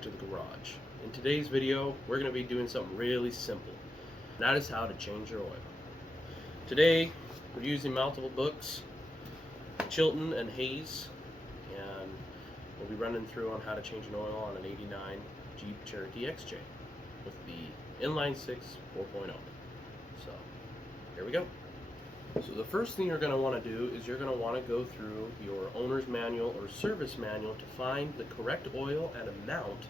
back to the garage. In today's video, we're going to be doing something really simple. And that is how to change your oil. Today, we're using multiple books, Chilton and Hayes, and we'll be running through on how to change an oil on an 89 Jeep Cherokee XJ with the inline 6 4.0. So, here we go. So the first thing you're going to want to do is you're going to want to go through your owner's manual or service manual to find the correct oil and amount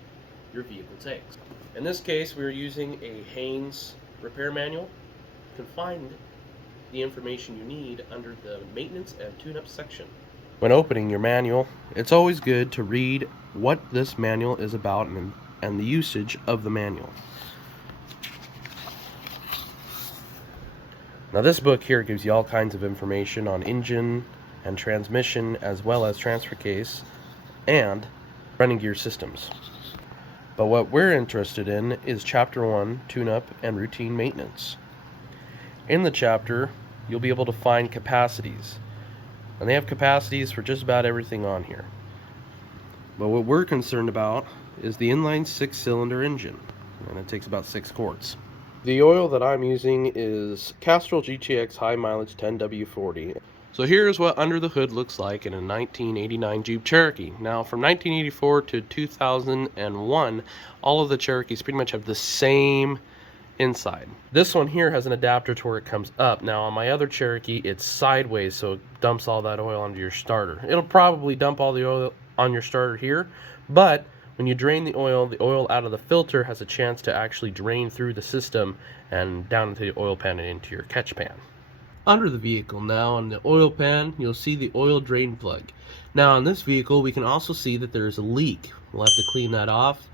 your vehicle takes. In this case, we're using a Haynes repair manual. You can find the information you need under the maintenance and tune-up section. When opening your manual, it's always good to read what this manual is about and the usage of the manual. Now this book here gives you all kinds of information on engine and transmission as well as transfer case and running gear systems. But what we're interested in is Chapter 1, Tune-Up and Routine Maintenance. In the chapter, you'll be able to find capacities. And they have capacities for just about everything on here. But what we're concerned about is the inline 6-cylinder engine, and it takes about 6 quarts. The oil that I'm using is Castrol GTX High Mileage 10W40. So here's what under the hood looks like in a 1989 Jeep Cherokee. Now from 1984 to 2001, all of the Cherokees pretty much have the same inside. This one here has an adapter to where it comes up. Now on my other Cherokee, it's sideways, so it dumps all that oil onto your starter. It'll probably dump all the oil on your starter here, but when you drain the oil out of the filter has a chance to actually drain through the system and down into the oil pan and into your catch pan. Under the vehicle now, on the oil pan, you'll see the oil drain plug. Now on this vehicle, we can also see that there's a leak. We'll have to clean that off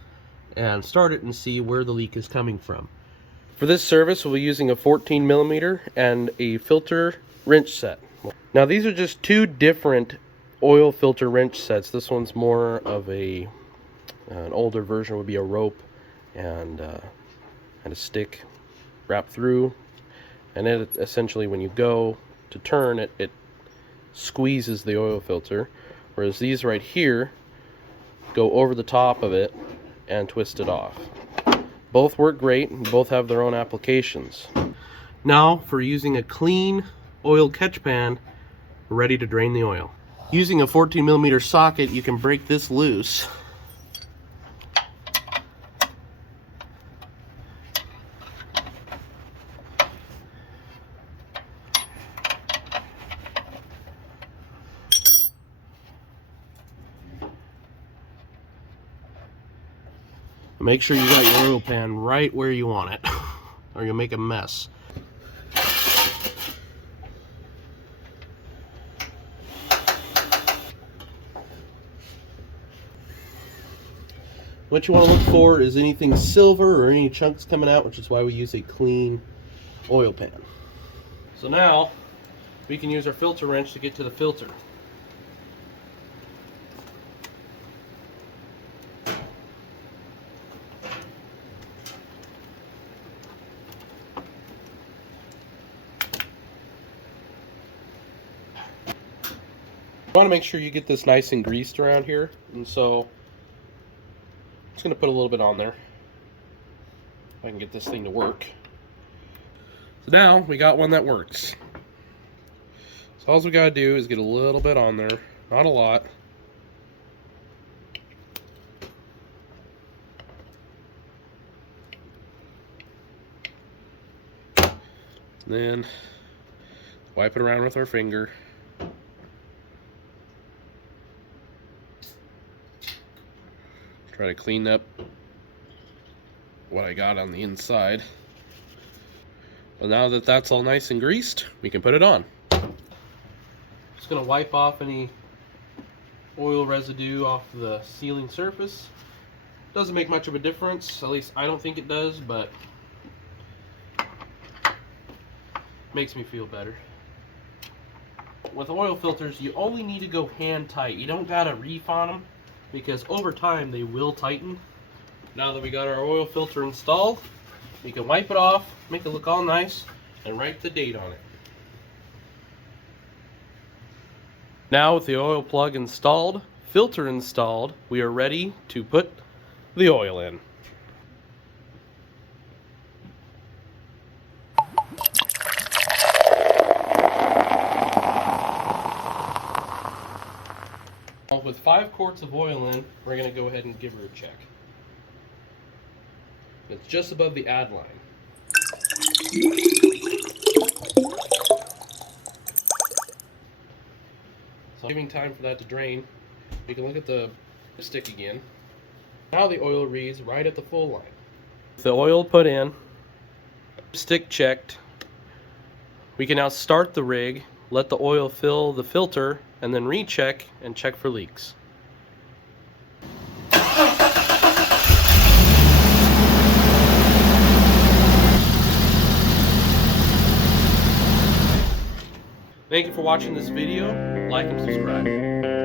and start it and see where the leak is coming from. For this service, we'll be using a 14mm and a filter wrench set. Now these are just two different oil filter wrench sets. This one's more of an older version, would be a rope and a stick wrapped through, and it essentially, when you go to turn it, it squeezes the oil filter, whereas these right here go over the top of it and twist it off. Both work great and both have their own applications. Now for using a clean oil catch pan, we're ready to drain the oil. Using a 14mm socket, you can break this loose. Make sure you got your oil pan right where you want it, or you'll make a mess. What you want to look for is anything silver or any chunks coming out, which is why we use a clean oil pan. So now we can use our filter wrench to get to the filter. You want to make sure you get this nice and greased around here, and so I'm just going to put a little bit on there if I can get this thing to work. So now we got one that works. So all we got to do is get a little bit on there, not a lot. And then wipe it around with our finger. Try to clean up what I got on the inside. But now that that's all nice and greased, we can put it on. Just gonna wipe off any oil residue off the sealing surface. Doesn't make much of a difference, at least I don't think it does, but makes me feel better. With oil filters, you only need to go hand tight. You don't gotta reef on them, because over time they will tighten. Now that we got our oil filter installed, we can wipe it off, make it look all nice, and write the date on it. Now with the oil plug installed, filter installed, we are ready to put the oil in. With 5 quarts of oil in, we're going to go ahead and give her a check. It's just above the add line. So giving time for that to drain, we can look at the stick again. Now the oil reads right at the full line. With the oil put in, stick checked, we can now start the rig, let the oil fill the filter, and then recheck and check for leaks. Thank you for watching this video. Like and subscribe.